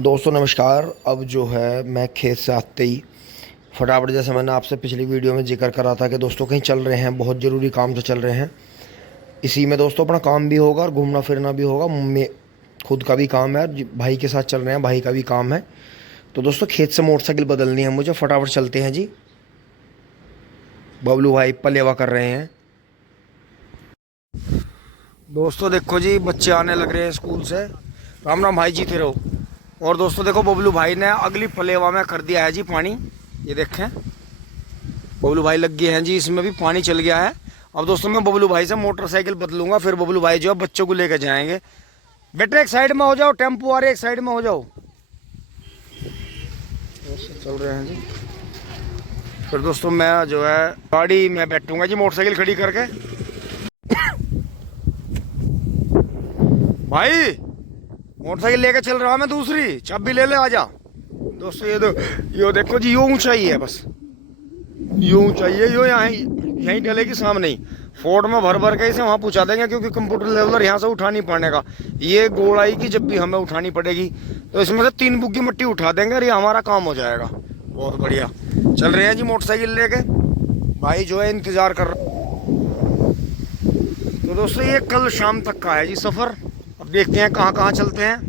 दोस्तों नमस्कार। अब जो है मैं खेत से आते ही फटाफट, जैसे मैंने आपसे पिछली वीडियो में जिक्र करा था कि दोस्तों कहीं चल रहे हैं, बहुत ज़रूरी काम से चल रहे हैं। इसी में दोस्तों अपना काम भी होगा और घूमना फिरना भी होगा। मैं खुद का भी काम है, भाई के साथ चल रहे हैं, भाई का भी काम है। तो दोस्तों खेत से मोटरसाइकिल बदलनी है मुझे, फटाफट चलते हैं जी। बबलू भाई पलेवा कर रहे हैं। दोस्तों देखो जी, बच्चे आने लग रहे हैं स्कूल से। राम राम भाई, जीते रहो। और दोस्तों देखो, बबलू भाई ने अगली पलेवा में कर दिया है जी पानी। ये देखें, बबलू भाई लग गए हैं जी, इसमें भी पानी चल गया है। अब दोस्तों मैं बबलू भाई से मोटरसाइकिल बदलूंगा, फिर बबलू भाई जो है बच्चों को लेकर जाएंगे। बेटे एक साइड में हो जाओ, टेम्पो आ रहे, एक साइड में हो जाओ। चल रहे हैं जी। फिर दोस्तों मैं जो है गाड़ी में बैठूंगा जी, मोटरसाइकिल खड़ी करके। भाई मोटरसाइकिल लेके चल रहा मैं, दूसरी चाबी ले ले, आजा। दोस्तों ये देखो जी, यो ऊंचाई है, बस यो ऊंचाई है, यो यहाँ यहीं डलेगी सामने ही। फोर्ड में भर भर के इसे वहाँ पहुँचा देंगे, क्योंकि कंप्यूटर लेवलर यहाँ से उठा नहीं पाने का। ये गोड़ाई की जब भी हमें उठानी पड़ेगी तो इसमें से 3 बुग्गी मिट्टी उठा देंगे और ये हमारा काम हो जाएगा। बहुत बढ़िया। चल रहे हैं जी मोटरसाइकिल लेके, भाई जो है इंतजार कर रहा। तो दोस्तों ये कल शाम तक का है जी सफ़र। अब देखते हैं कहाँ कहाँ चलते हैं।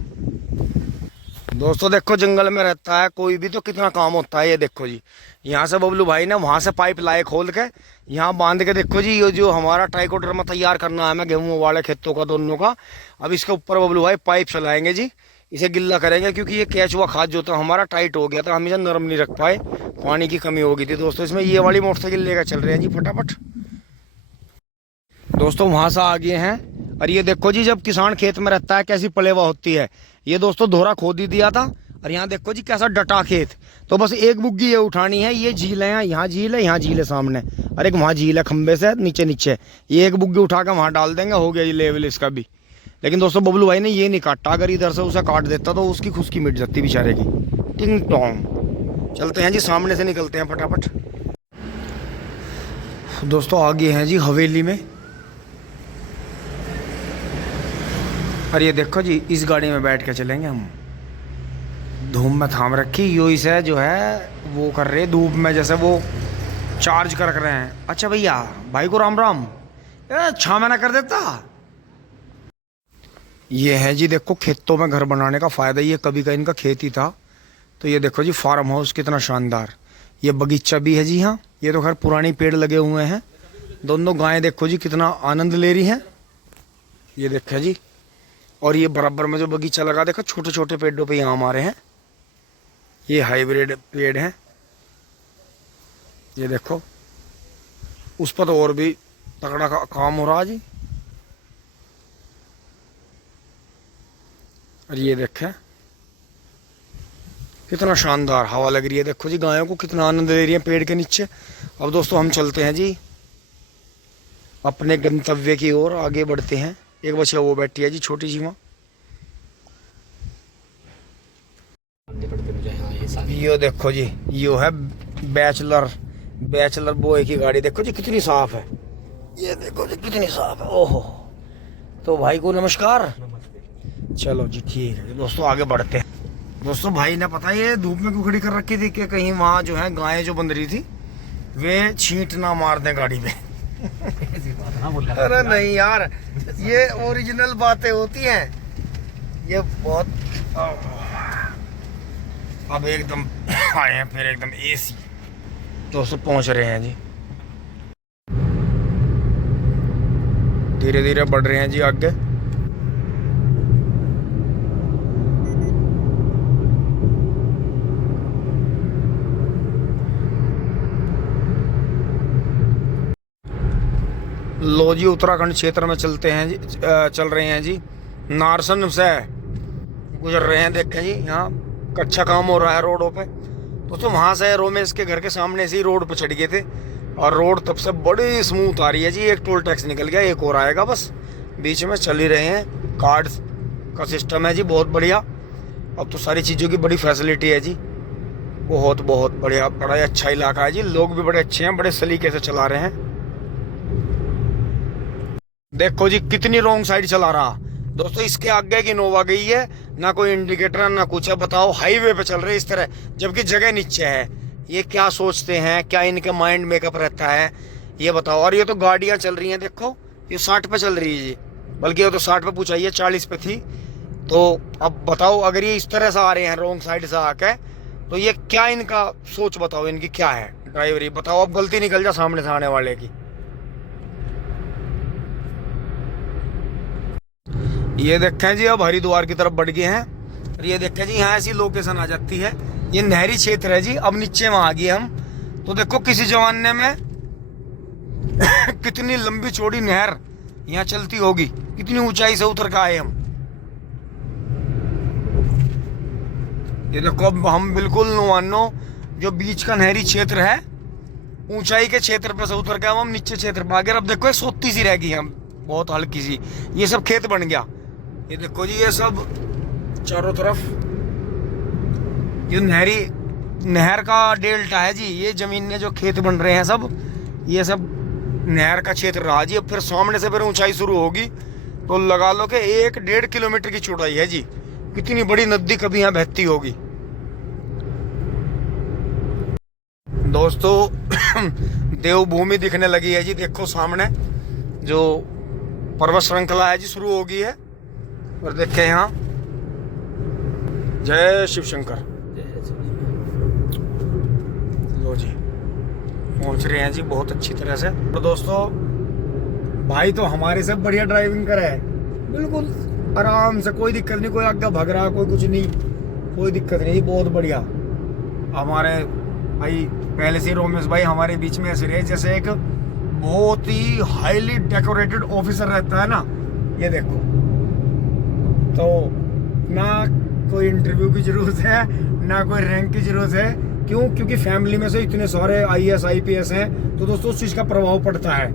दोस्तों देखो, जंगल में रहता है कोई भी तो कितना काम होता है। ये देखो जी, यहाँ से बबलू भाई ने वहाँ से पाइप लाए खोल के, यहाँ बांध के। देखो जी, ये जो हमारा ट्राइकोडर्मा तैयार करना है हमें गेहूं वाले खेतों का, दोनों का। अब इसके ऊपर बबलू भाई पाइप चलाएंगे जी, इसे गिल्ला करेंगे, क्योंकि ये केचुआ खाद जो था हमारा टाइट हो गया था, हम इसे नरम नहीं रख पाए, पानी की कमी हो गई थी। दोस्तों इसमें ये वाली मोटरसाइकिल लेकर चल रहे हैं जी फटाफट। दोस्तों वहां से आ गए हैं। और ये देखो जी, जब किसान खेत में रहता है कैसी पलेवा होती है। ये दोस्तों धोरा खोद ही दिया था, और यहाँ देखो जी कैसा डटा खेत। तो बस एक बुग्गी ये उठानी है। ये झील है, यहाँ झील है, यहाँ झील है सामने, और एक वहाँ झील है खंबे से नीचे नीचे। ये एक बुग्गी उठा कर वहाँ डाल देंगे, हो गया जी लेवल इसका भी। लेकिन दोस्तों बबलू भाई ने ये नहीं काटा, अगर इधर से उसे काट देता तो उसकी खुशकी मिट जाती बेचारे की। टिंग टोंग। चलते हैं जी, सामने से निकलते हैं फटाफट। दोस्तों आ गए हैं जी हवेली में। और ये देखो जी, इस गाड़ी में बैठ के चलेंगे हम। धूप में थाम रखी, यो इसे जो है वो कर रहे धूप में, जैसे वो चार्ज कर रहे हैं। अच्छा भैया, भाई को राम राम। अच्छा मैंने कर देता। ये है जी, देखो खेतों में घर बनाने का फ़ायदा। ये कभी का इनका खेत ही था। तो ये देखो जी फार्म हाउस कितना शानदार। ये बगीचा भी है जी। हाँ, ये तो खैर पुरानी पेड़ लगे हुए हैं। दोनों गायें देखो जी कितना आनंद ले रही हैं। ये देखो जी, और ये बराबर में जो बगीचा लगा, देखो छोटे छोटे पेड़ों पे यहाँ हमारे हैं, ये हाइब्रिड पेड़ हैं। ये देखो उस पर तो और भी तगड़ा काम हो रहा जी। और ये देखें कितना शानदार हवा लग रही है। देखो जी गायों को कितना आनंद ले रही है पेड़ के नीचे। अब दोस्तों हम चलते हैं जी अपने गंतव्य की ओर, आगे बढ़ते हैं। एक बच्चा वो बैठी है जी, छोटी जी माँ। यो देखो जी, यो है बैचलर बॉय की गाड़ी। देखो जी कितनी साफ है। ये देखो जी कितनी साफ है। ओहो, तो भाई को नमस्कार। चलो जी ठीक है दोस्तों, आगे बढ़ते हैं। दोस्तों भाई ने पता है ये धूप में क्यों खड़ी कर रखी थी, कि कहीं वहाँ जो है गायें जो बंध रही थी वे छींट ना मार दें गाड़ी में। अरे नहीं यार, ये ओरिजिनल बातें होती हैं। ये बहुत अब एकदम आए हैं, फिर एकदम एसी। दोस्तों पहुंच रहे हैं जी, धीरे धीरे बढ़ रहे हैं जी आगे। लो जी, उत्तराखंड क्षेत्र में चलते हैं जी, चल रहे हैं जी। नारसन से गुजर रहे हैं। देखें जी, यहाँ कच्चा काम हो रहा है रोडों पे। दोस्तों वहाँ से रोमेश के घर के सामने से ही रोड पर चढ़ गए थे, और रोड तब से बड़ी स्मूथ आ रही है जी। एक टोल टैक्स निकल गया, एक और आएगा, बस बीच में चल ही रहे हैं। कार्ड का सिस्टम है जी, बहुत बढ़िया। अब तो सारी चीज़ों की बड़ी फैसिलिटी है जी। बहुत बहुत बढ़िया, बड़ा ही अच्छा इलाका है जी। लोग भी बड़े अच्छे हैं, बड़े सलीके से चला रहे हैं। देखो जी कितनी रॉन्ग साइड चला रहा। दोस्तों इसके आगे की नोवा गई है, ना कोई इंडिकेटर ना कुछ है। बताओ हाईवे पे चल रहे इस तरह, जबकि जगह नीचे है। ये क्या सोचते हैं, क्या इनके माइंड मेकअप रहता है, ये बताओ। और ये तो गाड़ियां चल रही हैं, देखो ये 60 पे चल रही है जी, बल्कि ये तो 60 पे पूछा, ये 40 पे थी। तो अब बताओ अगर ये इस तरह से आ रहे हैं रॉन्ग साइड से आके, तो ये क्या इनका सोच बताओ, इनकी क्या है ड्राइवरी। बताओ अब गलती निकल जा सामने से आने वाले की। ये देखें जी अब हरिद्वार की तरफ बढ़ गए हैं। और ये देखें जी यहाँ ऐसी लोकेशन आ जाती है, ये नहरी क्षेत्र है जी। अब नीचे में आ गए हम, तो देखो किसी जमाने में कितनी लंबी चौड़ी नहर यहाँ चलती होगी, कितनी ऊंचाई से उतर के आए हम। ये देखो अब हम बिल्कुल मानो जो बीच का नहरी क्षेत्र है, ऊंचाई के क्षेत्र पे से उतर के हम नीचे क्षेत्र पे आ गए। अब देखो ये सोती सी रह गई हम, बहुत हल्की सी, ये सब खेत बन गया। ये देखो जी ये सब चारों तरफ ये नहर का डेल्टा है जी। ये जमीनें जो खेत बन रहे हैं सब, ये सब नहर का क्षेत्र रहा जी। अब फिर सामने से फिर ऊंचाई शुरू होगी, तो लगा लो कि 1-1.5 किलोमीटर की चौड़ाई है जी। कितनी बड़ी नदी कभी यहाँ बहती होगी दोस्तों। देवभूमि दिखने लगी है जी, देखो सामने जो पर्वत श्रृंखला है जी शुरू हो गई है। और देखें यहाँ, जय शिव शंकर। लो जी पहुंच रहे हैं जी बहुत अच्छी तरह से। तो दोस्तों भाई तो हमारे से बढ़िया ड्राइविंग करे है, बिल्कुल आराम से, कोई दिक्कत नहीं, कोई आगे भग रहा कोई कुछ नहीं, कोई दिक्कत नहीं, बहुत बढ़िया। हमारे भाई पहले से रोमेश भाई हमारे बीच में ऐसे रहे जैसे एक बहुत ही हाईली डेकोरेटेड ऑफिसर रहता है ना। ये देखो, तो ना कोई इंटरव्यू की जरूरत है, ना कोई रैंक की जरूरत है। क्यों? क्योंकि फैमिली में से इतने सारे IAS IPS हैं, तो दोस्तों उस चीज का प्रभाव पड़ता है।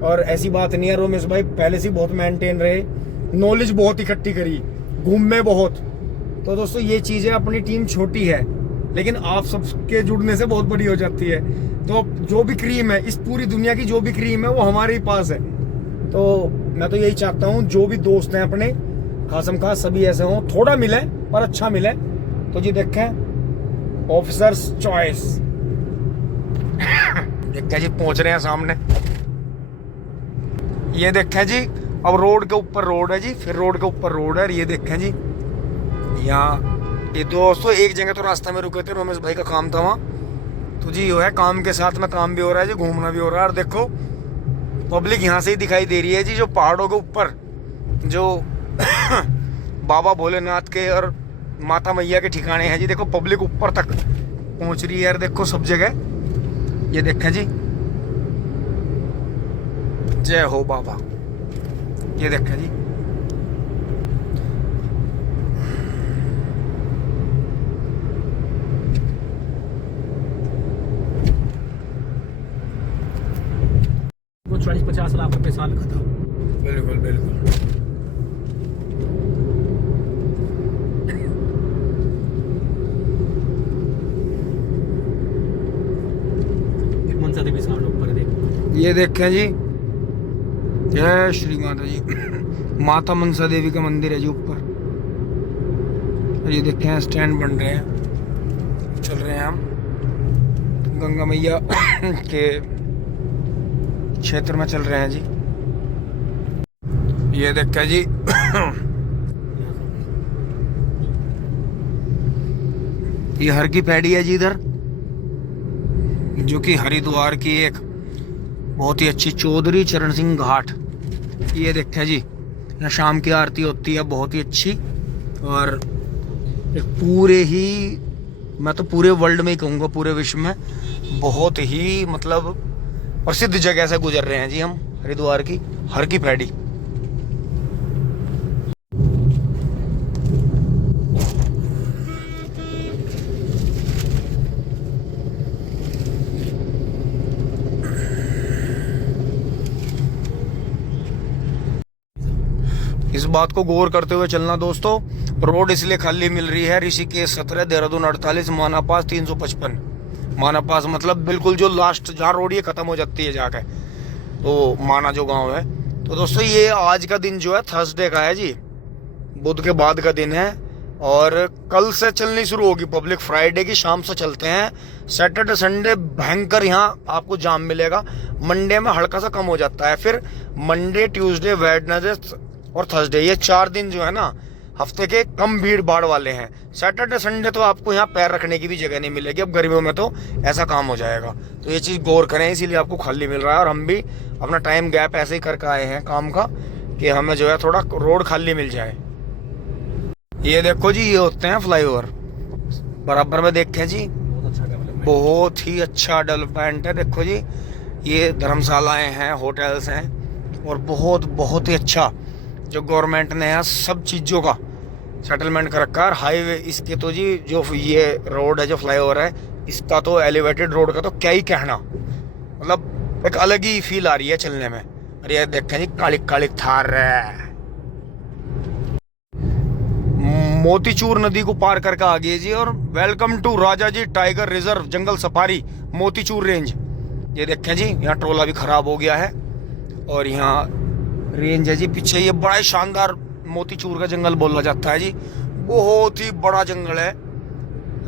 और ऐसी बात नहीं है, रोमेश भाई पहले से बहुत मेंटेन रहे, नॉलेज बहुत इकट्ठी करी, घूमे बहुत। तो दोस्तों ये चीजें, अपनी टीम छोटी है लेकिन आप सबके जुड़ने से बहुत बड़ी हो जाती है। तो जो भी क्रीम है, इस पूरी दुनिया की जो भी क्रीम है वो हमारे ही पास है। तो मैं तो यही चाहता हूँ जो भी दोस्त हैं अपने, खासम खास सभी ऐसे हों, थोड़ा मिले पर अच्छा मिले। तो जी देखें ऑफिसर्स चॉइस देखें जी, पहुंच रहे हैं सामने। ये देखें जी अब रोड के ऊपर रोड है जी, फिर रोड के ऊपर रोड है। ये देखें जी यहाँ, ये दोस्तों एक जगह तो रास्ता में रुके थे, रोमेश भाई का काम था वहाँ। तो जी यो है, काम के साथ में काम भी हो रहा है जी, घूमना भी हो रहा है। और देखो पब्लिक यहाँ से ही दिखाई दे रही है जी, जो पहाड़ों के ऊपर जो बाबा भोलेनाथ के और माता मैया के ठिकाने हैं जी। देखो पब्लिक ऊपर तक पहुंच रही है यार, देखो सब जगह। ये देखें जी, जय हो बाबा। ये देखें जी, वो 40-50 लाख रुपए साल का था। बिल्कुल बिल्कुल। मनसा देवी साल ऊपर देखो, ये देखें जी, जय श्री माता जी। माता मनसा देवी का मंदिर है जी ऊपर। और ये देखें स्टैंड बन रहे हैं, चल रहे हैं हम गंगा मैया के क्षेत्र में चल रहे हैं जी। ये देखें जी ये हर की पैड़ी है जी इधर, जो कि हरिद्वार की एक बहुत ही अच्छी चौधरी चरण सिंह घाट। ये देखें जी, यहाँ शाम की आरती होती है बहुत ही अच्छी। और एक पूरे ही, मैं तो पूरे वर्ल्ड में ही कहूँगा, पूरे विश्व में बहुत ही मतलब प्रसिद्ध जगह से गुजर रहे हैं जी हम, हरिद्वार की हर की पैड़ी। इस बात को गौर करते हुए चलना दोस्तों, रोड इसलिए खाली मिल रही है, ऋषिकेश 17, देहरादून 48, माना पास 355। माना पास मतलब बिल्कुल जो लास्ट जहाँ रोड ये खत्म हो जाती है जाके, तो माना जो गांव है। तो दोस्तों ये आज का दिन जो है थर्सडे का है जी, बुध के बाद का दिन है और कल से चलनी शुरू होगी पब्लिक। फ्राइडे की शाम से चलते हैं। सैटरडे संडे भयंकर यहाँ आपको जाम मिलेगा। मंडे में हल्का सा कम हो जाता है। फिर मंडे, ट्यूसडे, वेडनेसडे और थर्सडे, ये 4 दिन जो है ना हफ्ते के कम भीड़ भाड़ वाले हैं। सैटरडे संडे तो आपको यहाँ पैर रखने की भी जगह नहीं मिलेगी। अब गर्मियों में तो ऐसा काम हो जाएगा, तो ये चीज़ गौर करें। इसीलिए आपको खाली मिल रहा है और हम भी अपना टाइम गैप ऐसे ही करके आए हैं काम का कि हमें जो है थोड़ा रोड खाली मिल जाए। ये देखो जी, ये होते हैं फ्लाईओवर। बराबर में देखें जी, बहुत अच्छा डेवलपमेंट, बहुत ही अच्छा डेवलपमेंट है। देखो जी, ये धर्मशालाएं हैं, होटल्स हैं और बहुत ही अच्छा जो गवर्नमेंट ने है सब चीज़ों का सेटलमेंट कर रखा है। हाईवे इसके तो जी, जो ये रोड है, जो फ्लाईओवर है, इसका तो एलिवेटेड रोड का तो क्या ही कहना, मतलब एक अलग ही फील आ रही है चलने में। अरे ये देखें जी, काली काली थार है। मोतीचूर नदी को पार करके आ गए जी और welcome to Rajaji tiger reserve jungle safari Motichur range. ये देखें जी, यहाँ ट्रोला भी खराब हो गया है और यहाँ रेंज है जी पीछे। ये बड़ा ही शानदार मोतीचूर का जंगल बोला जाता है जी, बहुत ही बड़ा जंगल है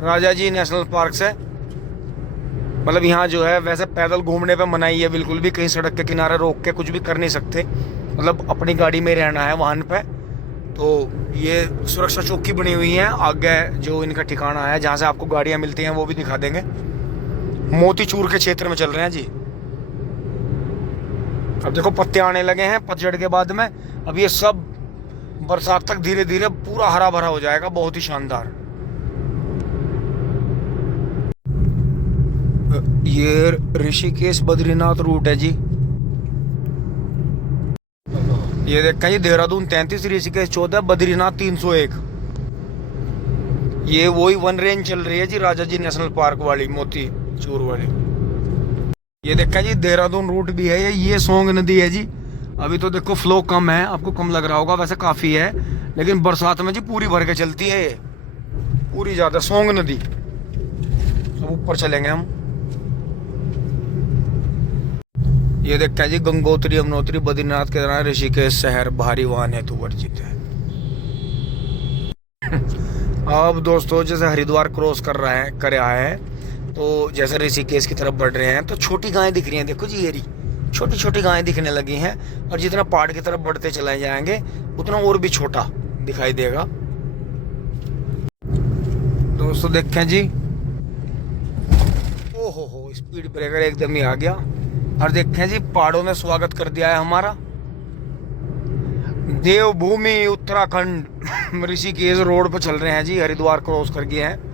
राजा जी नेशनल पार्क से। मतलब यहाँ जो है वैसे पैदल घूमने पे मनाही है बिल्कुल भी, कहीं सड़क के किनारे रोक के कुछ भी कर नहीं सकते, मतलब अपनी गाड़ी में रहना है वाहन पे। तो ये सुरक्षा चौकी बनी हुई है आगे, जो इनका ठिकाना है जहाँ से आपको गाड़ियाँ मिलती हैं वो भी दिखा देंगे। मोतीचूर के क्षेत्र में चल रहे हैं जी। अब देखो पत्ते आने लगे हैं पतझड़ के बाद में। अब ये सब बरसात तक धीरे धीरे पूरा हरा भरा हो जाएगा, बहुत ही शानदार। ये ऋषिकेश बद्रीनाथ रूट है जी। ये देखा जी, देहरादून 33, ऋषिकेश 14, बद्रीनाथ 301। ये वही वन रेंज चल रही है जी राजा जी नेशनल पार्क वाली, मोतीचूर वाली। ये देखा जी, देहरादून रूट भी है। ये सोंग नदी है जी। अभी तो देखो फ्लो कम है, आपको कम लग रहा होगा, वैसे काफी है, लेकिन बरसात में जी पूरी भर के चलती है ये, पूरी ज्यादा। सोंग नदी, अब ऊपर चलेंगे हम। ये देखा जी, गंगोत्री, यमुनोत्री, बद्रीनाथ, केदारनाथ, ऋषिकेश शहर भारी वाहन हेतु वर्जित है। अब दोस्तों जैसे हरिद्वार क्रॉस कर रहा है तो जैसे ऋषिकेश की तरफ बढ़ रहे हैं तो छोटी गायें दिख रही हैं। देखो जी, ये छोटी छोटी गायें दिखने लगी हैं और जितना पहाड़ की तरफ बढ़ते चले जाएंगे उतना और भी छोटा दिखाई देगा। दोस्तों देखें जी, ओहो स्पीड ब्रेकर एकदम ही आ गया। और देखें जी, पहाड़ों ने स्वागत कर दिया है हमारा। देवभूमि उत्तराखंड ऋषिकेश रोड पर चल रहे हैं जी, हरिद्वार क्रॉस कर गए हैं।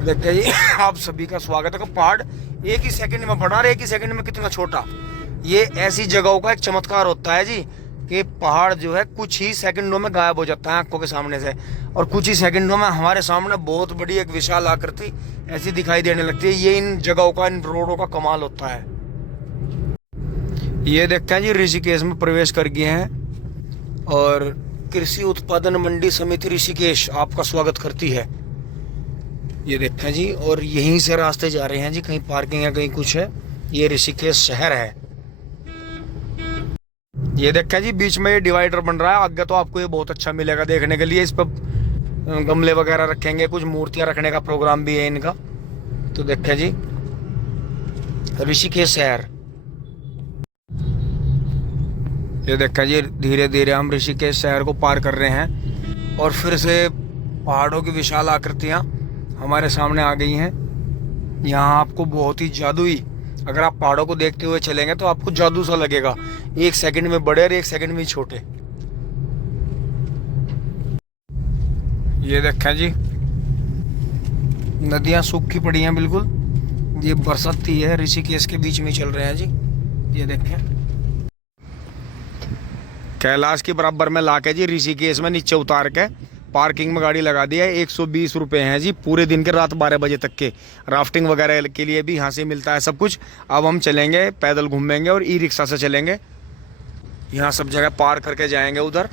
देखते जी, आप सभी का स्वागत है। पहाड़ एक ही सेकंड में बढ़ा रहे, एक ही सेकंड में कितना छोटा। ये ऐसी जगहों का एक चमत्कार होता है जी कि पहाड़ जो है कुछ ही सेकंडों में गायब हो जाता है आंखों के सामने से, और कुछ ही सेकंडों में हमारे सामने बहुत बड़ी एक विशाल आकृति ऐसी दिखाई देने लगती है। ये इन जगहों का, इन रोडों का कमाल होता है। ये देखते हैं जी, ऋषिकेश में प्रवेश कर गए हैं और कृषि उत्पादन मंडी समिति ऋषिकेश आपका स्वागत करती है। ये देखें जी, और यहीं से रास्ते जा रहे हैं जी, कहीं पार्किंग है, कहीं कुछ है। ये ऋषिकेश शहर है। ये देखें जी, बीच में ये डिवाइडर बन रहा है। आगे तो आपको ये बहुत अच्छा मिलेगा देखने के लिए। इस पर गमले वगैरह रखेंगे, कुछ मूर्तियां रखने का प्रोग्राम भी है इनका। तो देखें जी, ऋषिकेश शहर। ये देखा जी, धीरे धीरे हम ऋषिकेश शहर को पार कर रहे हैं और फिर से पहाड़ों की विशाल आकृतियां हमारे सामने आ गई हैं। यहाँ आपको बहुत ही जादुई, अगर आप पहाड़ों को देखते हुए चलेंगे तो आपको जादू सा लगेगा। एक सेकंड में बड़े और एक सेकंड में छोटे। ये देखें जी, नदियां सूखी पड़ी हैं बिल्कुल। ये बरसाती है, ऋषिकेश के बीच में चल रहे हैं जी। ये देखें, कैलाश के बराबर में लाके जी ऋषिकेश में नीचे उतार के पार्किंग में गाड़ी लगा दी है। 120 रुपये हैं जी पूरे दिन के, रात 12 बजे तक के। राफ्टिंग वगैरह के लिए भी यहाँ से मिलता है सब कुछ। अब हम चलेंगे, पैदल घूमेंगे और ई रिक्शा से चलेंगे। यहाँ सब जगह पार करके जाएंगे उधर।